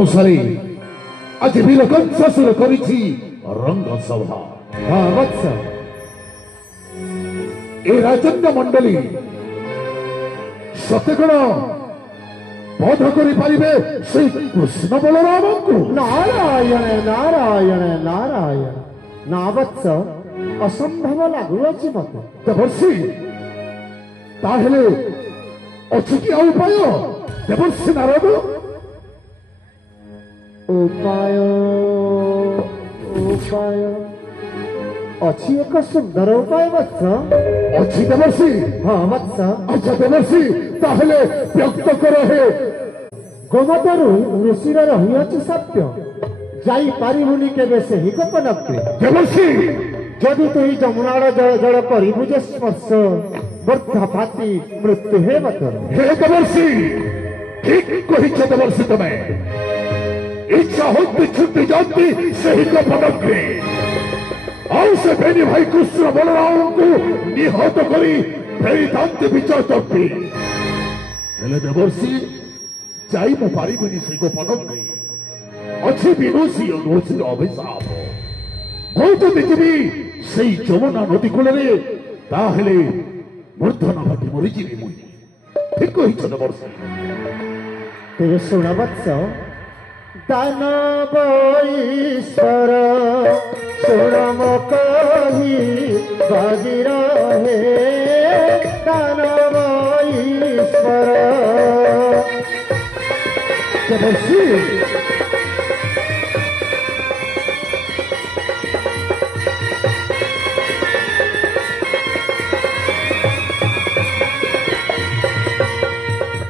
अनुसारे आज बिलकन ससुर करिछि रंग सभा वत्स ए राजन्य मंडली सत्यगुण बोध करि पारिबे श्री कृष्ण बलराम को नारायण नारायण नारायण ना वत्स असंभव लागुछि मते देवर्षि ताहेले अछि कि उपाय देवर्षि नारद उपाय उपाय अच्छी एक सुंदर उपाय वत्स अच्छी देवर्षि हाँ वत्स अच्छा देवर्षि ताहले व्यक्त करो हे गोमतरु ऋषिर रहिअछि सत्य যাই পারিবুনি কেবে ସେହି ଗୋପନକୁ ଦେବର୍ଷି ଯଦି ତୁଇ ଯମୁନାର ଜଳ ଜଳ କରିବୁ ଯେ ସ୍ପର୍ଶ ବୃଦ୍ଧପାତି ମୃତ୍ୟୁ ହେବ ତୋର ହେ ଦେବର୍ଷି ଠିକ କହିଛ ଦେବର୍ଷି ତମେ ଇଚ୍ଛା ହନ୍ତି ଛୁଟି ଯାନ୍ତି ସେହି ଗୋପନଗ୍ରେ ଆଉ ସେ ବେନି ଭାଇ କୃଷ୍ଣ ବଳରାମଙ୍କୁ ନିହତ କରି ଫେରିଥାନ୍ତି ବିଜୟ ତର୍ପି ହେଲେ ଦେବର୍ଷି ଯାଇ ମୁଁ ପାରିବିନି ସେହି ଗୋପନଗ୍ରେ ଅଛି ବିନୋଷୀ ରୋଷୀର ଅଭିଶାପ ମୁଁ ଯଦି ଯିବି ସେଇ ଯମୁନା ନଦୀ କୂଳରେ ତାହେଲେ ମୂର୍ଦ୍ଧନ ଘଟି ମରିଯିବି ମୁଁ ଠିକ କହିଛ ଦେବର୍ଷି ତେବେ ଶୁଣ ବତ୍ସ ଦାନବ ଈଶ୍ୱର ଶୁଣ ମୋ କହି ବାଜି ରହେ ଦାନବ ଈଶ୍ୱର ଦେବର୍ଷି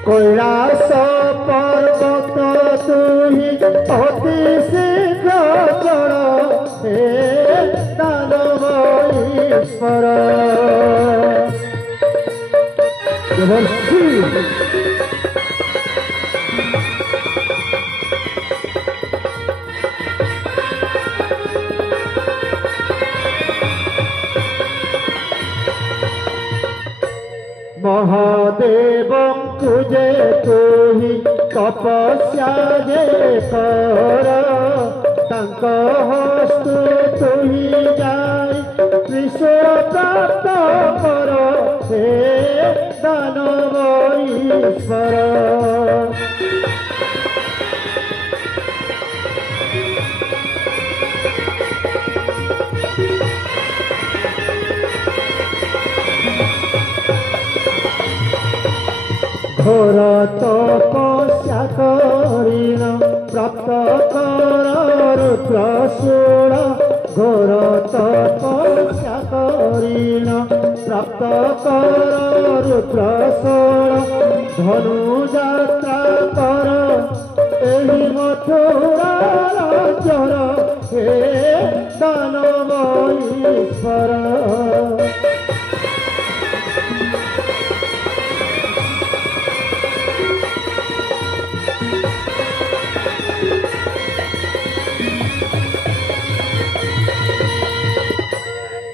কৈলাস পর্বত তুহি অতি শীঘ্র চড় হে দানব ঈশ্বর দেবর্ষি মহাদেবଙ୍କୁ যে তুহি তপস্যা যে কর তাଙ୍କ হস্তু তুহি যাই ত্রিশূଳ প্রাপ্ত কর হে দানব ঈশ্বর ঘোর তপস্যা করিল প্রাপ্ত কর রুদ্রশূল ঘোর তপস্যা করিল প্রাপ্ত কর রুদ্রশূল ধনু যাত্রা কর এই মথুরার জর হে দানব ঈশ্বর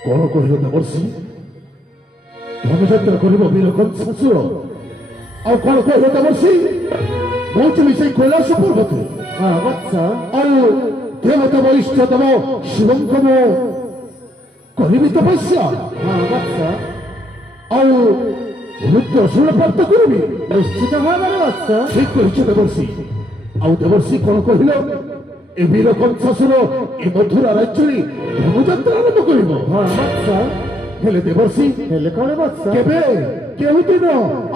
କଣ କହିଲ ଦେବର୍ଷି ଧନୁଯାତ୍ରା କରିବ ବୀର କଂସାସୁର ଆଉ କଣ କହିଲ ଦେବର୍ଷି ମୁଁ ଯିବି ସେଇ କୈଳାସ ପର୍ବତ ବତ୍ସ ଆଉ ଦେବତା ବୈଷ୍ଠତମ ଶିବଙ୍କ ମୁଁ କରିବି ତପସ୍ୟା ବତ୍ସ ଆଉ ରୁଦ୍ରଶୂଳ ପ୍ରାପ୍ତ କରିବି ନିଶ୍ଚିତ ଭାବରେ ବତ୍ସ ଠିକ କହିଛ ଦେବର୍ଷି ଆଉ ଦେବର୍ଷି କଣ କହିଲ ଏ ବୀର କଂସାସୁର ଏ ମଥୁରା ରାଜ୍ୟରେ ଧନୁଯାତ୍ରା ଆରମ୍ଭ କରିବ ବତ୍ସ ହେଲେ ଦେବର୍ଷି ହେଲେ କଣ ବତ୍ସ କେବେ କେଉଁ ଦିନ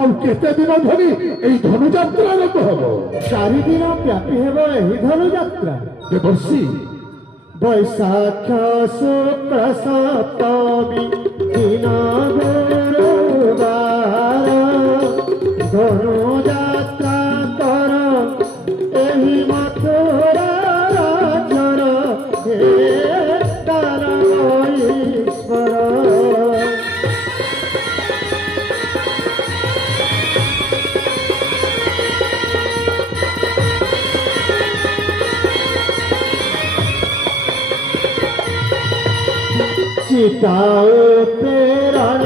ଆଉ କେତେ ଦିନ ଧରି ଏଇ ଧନୁଯାତ୍ରା ଆରମ୍ଭ ହବ 4 ଦିନ ବ୍ୟାପୀ ହେବ ଏହି ଧନୁଯାତ୍ରା ଦେବର୍ଷି ବୈଶାଖ ଶୁକ୍ଳ ସପ୍ତମୀ ଦିନ ଗୁରୁବାର ଧନୁଯାତ୍ରା କର ଏହି ମଥୁରା ରାଜ୍ୟର ହେ ଦାନବ ଈଶ୍ୱର চিতাও প্রেরণ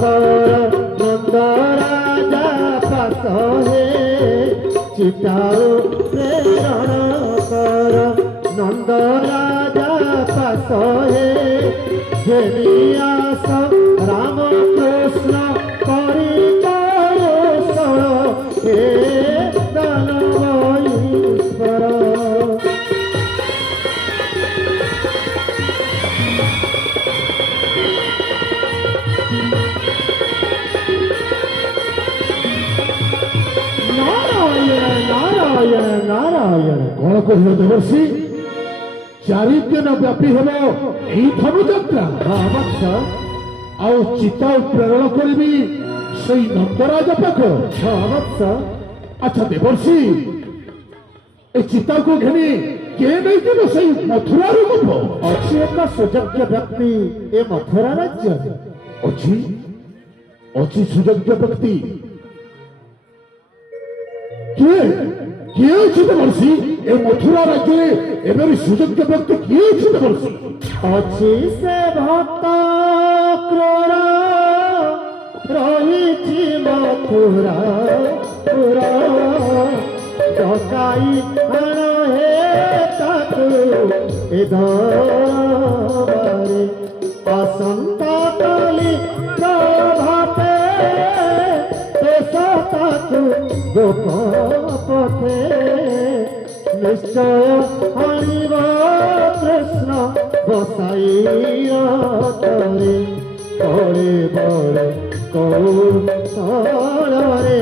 কর নন্দ রাজা পাশ হে চিতাও প্রেরণ কর নন্দ রাজা পাশ হে যেনিয়াস রাম কৃষ্ণ করি কৌশল হে দানব ঈশ্বর নারায়ণ নারায়ণ କଣ କହିଲ ଦେବର୍ଷି 4 ଦିନ ବ୍ୟାପୀ ହେବ ଏଇ ଧନୁଯାତ୍ରା ବତ୍ସ ଆଉ ଚିତା ପ୍ରେରଣ କରିବି ସେଇ ନନ୍ଦରାଜ ପାଖ ବତ୍ସ ଆଚ୍ଛା ଦେବର୍ଷି ଏ ଚିତାକୁ ଘେନି କିଏ ନେଇଯିବ ସେଇ ମଥୁରାରୁ ଗପ? ଅଛି ଏକ ସୁଯୋଗ୍ୟ ବ୍ୟକ୍ତି ଏ ମଥୁରା ରାଜ୍ୟରେ। ଅଛି ଅଛି ସୁଯୋଗ୍ୟ ବ୍ୟକ୍ତି? କିଏ କିଏ ଅଛି ଦେବର୍ଷି? ଏ ମଥୁରା ରାଜ୍ୟରେ ଏଭଳି ସୁଯୋଗ୍ୟ ବ୍ୟକ୍ତି କିଏ ଅଛି ଦେବର୍ଷି? ଅଛି ସେ ଭକ୍ତ କ୍ରୋର ରହିଛି ମଥୁରା ପୁରା ଡକାଇ ଆଣ ହେ ତାକୁ ଏ ଧରେ ଆସନ୍ତା କାଲି ପ୍ରଭାତେ ଶେଷ ତାକୁ ଗୋପ ପଥେ ନିଶ୍ଚୟ ଆଣିବ କୃଷ୍ଣ ବସାଇ ରଥରେ ବଳେ ବଳେ କୌଶଳରେ।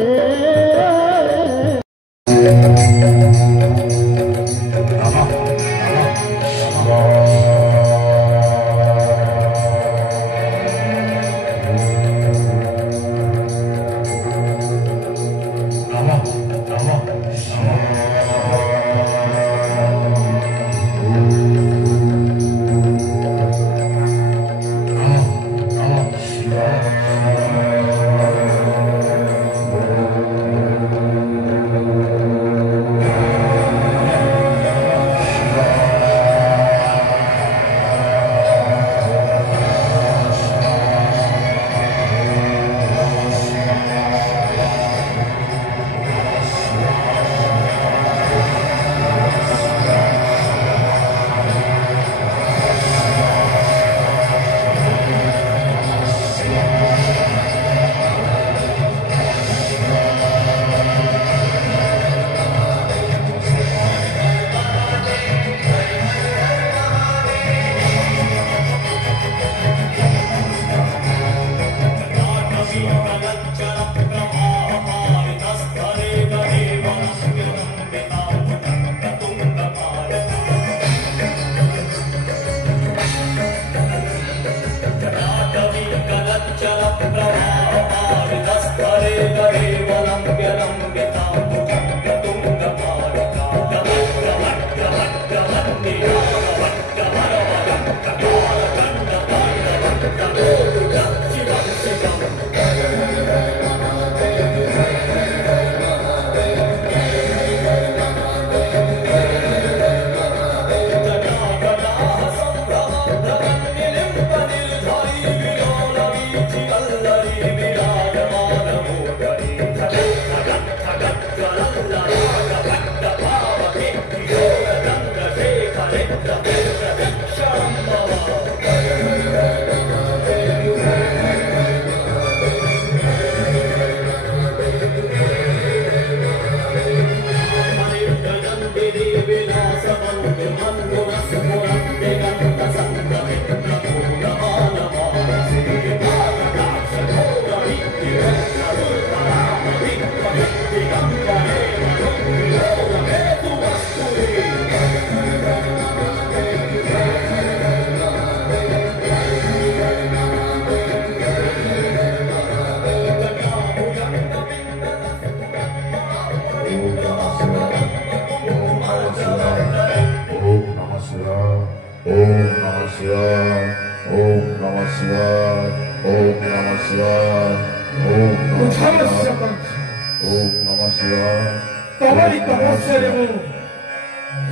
તમારી તપસ્યાને હું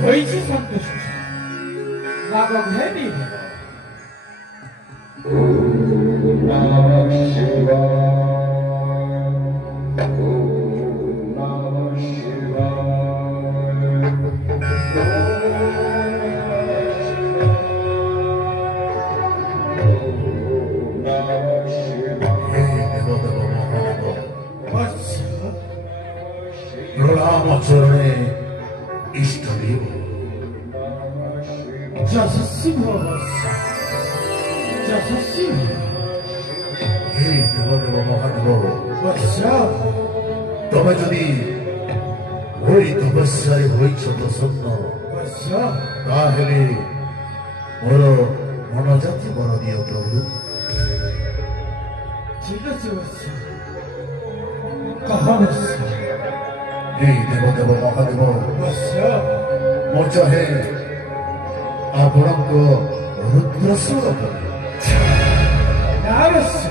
હોઈથી સંતુષ્ટ છું. નાગમ હે નહીં প্রণামচরণে ইষ্টদেব যশস্বী ভব যশস্বী হে দেবদেব মহাদেব বৎস তবে যদি ওই তপস্যারে হইছ প্রসন্ন বৎস তাহলে মোর মনজাতি বর দিও প্রভু। ঠিক আছে বৎস কহ বৎস হে দেবদেব মহাদেব বৎস ମୁଁ ଚାହେଁ ଆପଣଙ୍କ ରୁଦ୍ରଶୂଳ ଅବଶ୍ୟ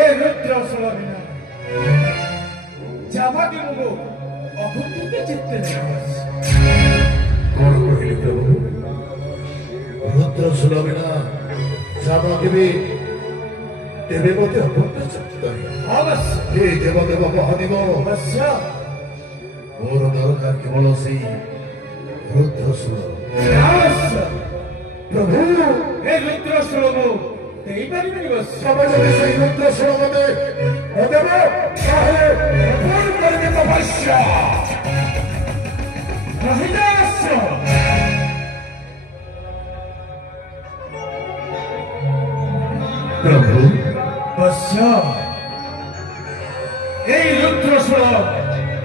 ଏ ରୁଦ୍ରଶୂଳ ବିନା ଯାବାଦେବଙ୍କୁ ଅଭୁତିକ ଚିତ୍ତେ ନେଇ କଣ କହିଲେ ପ୍ରଭୁ? ରୁଦ୍ରଶୂଳ ବିନା ଯାବାଦେବୀ ତେବେ ମଧ୍ୟ ଚିତ୍ତ ଅବଶ୍ୟ ହେ ଦେବଦେବ ମହାଦେବ, ଅବଶ୍ୟ ମୋର ଦରକାର କେବଳ ସେଇ ରୁଦ୍ରଶୂଳ। ଅବଶ୍ୟ ପ୍ରଭୁ ଏ ରୁଦ୍ରଶୂଳକୁ ଦେଇପାରିବେନି ବଶ୍ୟ। ତମେ ଯଦି ସେଇ ରୁଦ୍ରଶୂଳ ମତେ ଦେବ ତାହେଲେ କଣ କରିବେ ତପସ୍ୟା? ରହିଲେ ଅବଶ୍ୟ ପ୍ରଭୁ ବଶ୍ୟ এই ରୁଦ୍ରଶୂଳ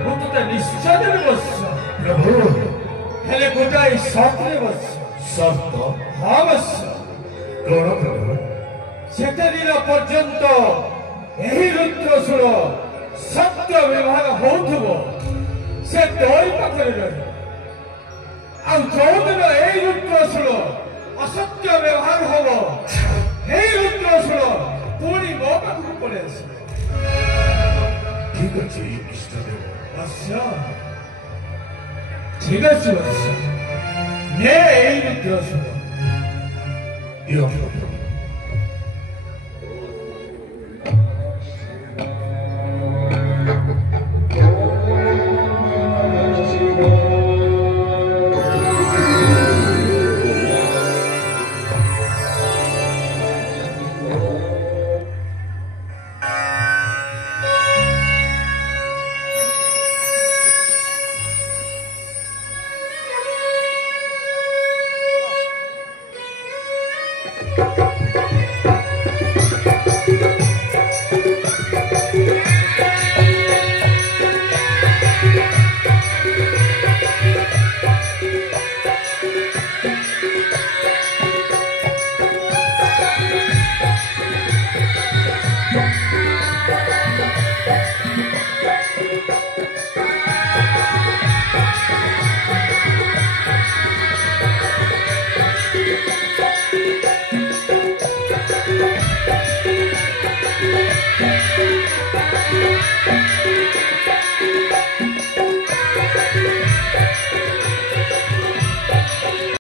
ମୁଁ ତୋତେ ନିଶ୍ଚୟ ଦେବି ବଶ୍ୟ। ପ୍ରଭୁ ହେଲେ ଗୋଟାଏ ସର୍ତ୍ତରେ ବଶ୍ୟ। ସର୍ତ୍ତ ଅବଶ୍ୟ କଣ ପ୍ରଭୁ? ସେତେ ଦିନ ପର୍ଯ୍ୟନ୍ତ ଏହି ରୁଦ୍ରଶୂଳ ସତ୍ୟ ବ୍ୟବହାର ହଉଥିବ ସେ ତୋରି ପାଖରେ ରହିବ। ଆଉ ଯୋଉଦିନ ଏହି ରୁଦ୍ରଶୂଳ ଅସତ୍ୟ ବ୍ୟବହାର ହବ ଏହି ରୁଦ୍ରଶୂଳ ପୁଣି ମୋ ପାଖକୁ ପଳେଇ ଆସିବ। ଠିକ ଅଛି ଇଷ୍ଟଦେବ। ବଶ୍ୟ ଠିକ ଅଛି ବଶ୍ୟ ନେ ଏହି ରୁଦ୍ରଶୂଳ। ଦିଅ ପ୍ରଭୁ। Thank you.